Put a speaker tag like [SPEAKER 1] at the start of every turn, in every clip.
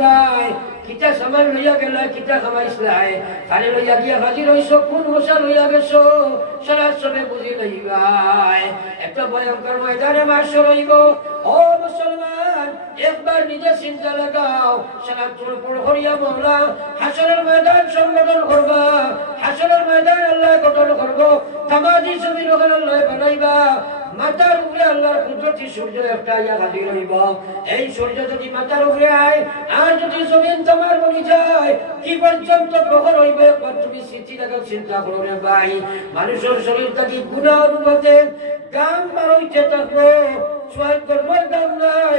[SPEAKER 1] ভাই, কিতা সামান লইয়া গেল, কিতা খামাইছলাই খালি লইয়া গিয়া হাজির হইছ, কোন মশা লইয়া গেছো? সারা সবে বুঝি লই ভাই। একটা ভয়ঙ্কর ময়দানে মাস রইব। ও মুসলমান, একবার নিজে চিন্তা লাগাও। সারা চুরপুর হরিয়া মহলা হাসরের ময়দান সংগঠন করবা। হাসরের ময়দান আল্লাহ গঠন করব। তামাজি ছবি লোকের আল্লাহ বানাইবা মাথার উপরে আল্লাহর কুদরতি সূর্য একটা আইয়া হাজির হইব। এই সূর্য যদি মাথার উপরে আয়, আর যদি জমিন তোমার বনি যায় কি পর্যন্ত প্রহর হইবে? একবার তুমি স্মৃতি লাগাও চিন্তা করো রে ভাই। মানুষের শরীর থাকি গুণা অনুভূতে গাম বার হইতে থাকব সোয়াল কর্মের দাম নাই।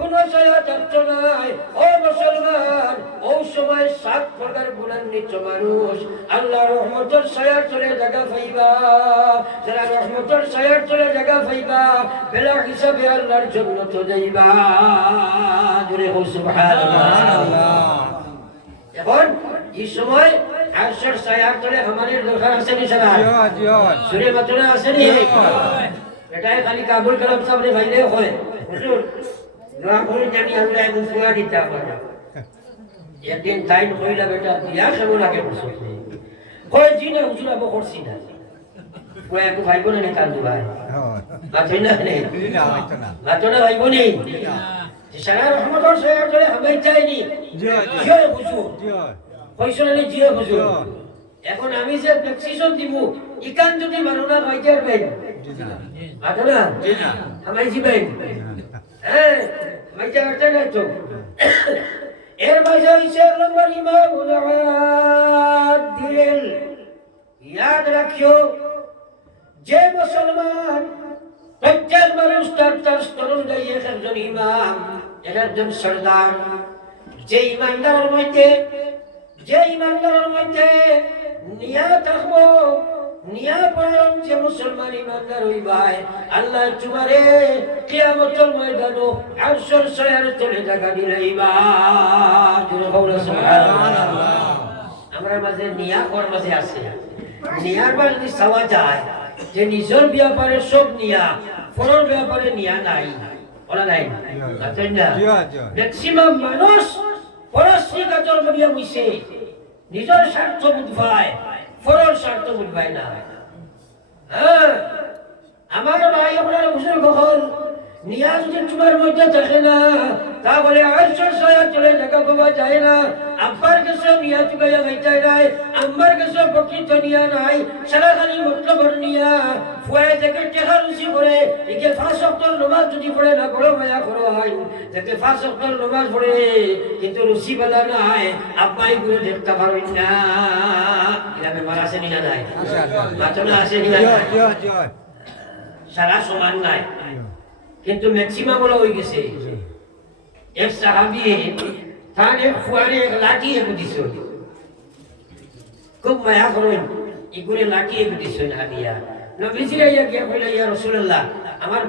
[SPEAKER 1] কোন ছায়া থাকত নাই। ও মুসলমান ও সময় সাত প্রকার গুণান্বিত মানুষ। আল্লাহ রহমতের ছায়ার চলে জায়গা পাইবা। যারা রহমতের ছায়ার চলে জায়গা পাইবা বেলা হিসাবে আল্লাহর জন্য তো যাইবা। সুবহানাল্লাহ। এখন এই সময় আরশের ছায়ার তলে আমাদের দরকার আছে নি সারা সুরে মাত্রা আছে নি? এটাই খালি কাবুল কালাম সামনে ভাইলে হয়। হুজুর দোয়া এখন আমি যে প্রেসক্রিপশন দিব ইকান যদি মানুষ না পাইতে আতো না আমি জিবাই হ্যাঁ মাইতে পারতে না তো এর মাঝে হইছে এক নম্বর ইমামুল আদিল ইয়াদ রাখিও যে মুসলমান প্রত্যেক মানুষ তার তার স্তর অনুযায়ী এক একজন ইমাম এক একজন সর্দার যে ইমানদারের মধ্যে যে ইমানদারের মধ্যে নিয়া থাকব নিয়া যে মুসলমান ইমানদার হইবাই আল্লাহ তোমারে কিয়ামতের ময়দানো আরশের ছায়ার তলে জায়গা দিলাইবা জোরে বলো সুবহানাল্লাহ। আমরা মাঝে নিয়া কর মাঝে আছে নিয়ার যায় যে নিজের ব্যাপারে সব নিয়া পরের ব্যাপারে নিয়া নাই নাই ম্যাক্সিমাম মানুষ পরশ্রী করিয়া নিজের স্বার্থ বুধ বুঝবায়। পরের স্বার্থ বুঝবায় না হ্যাঁ। আমার ভাই আপনার বুঝুন কখন? নিয়া যদি তোমার মধ্যে থাকে না, তা বলে আয়সর চলে জায়গা পাওয়া যায় না। আব্বার কাছে নিয়া চুকাইয়া নাই, আম্মার কাছে প্রকৃত নিয়া নাই সারা খালি মতলবর নিয়া ফুয়ায় থেকে টেকা রুচি করে একে সপ্তাহ নমাজ যদি পড়ে না বড় মায়া করো হয়। যাতে সপ্তাহ নমাজ পড়ে, কিন্তু রুচি বাদা নাই, আব্বাই গুলো দেখতে পারেন না। গ্রামে মার আসেনি না নাই মাতনা আসেনি না সারা সমান নাই। কিন্তু ম্যাক্সিমাম হলো হয়ে গেছে। এক সাহাবি তার এক ফুয়ারে এক লাঠি এক দিছ। খুব মায়া করেন ইগুরে লাঠি এক দিছ হাদিয়া। নবীজিরা ইয়া গিয়া কইলা ইয়া রাসূলুল্লাহ আমার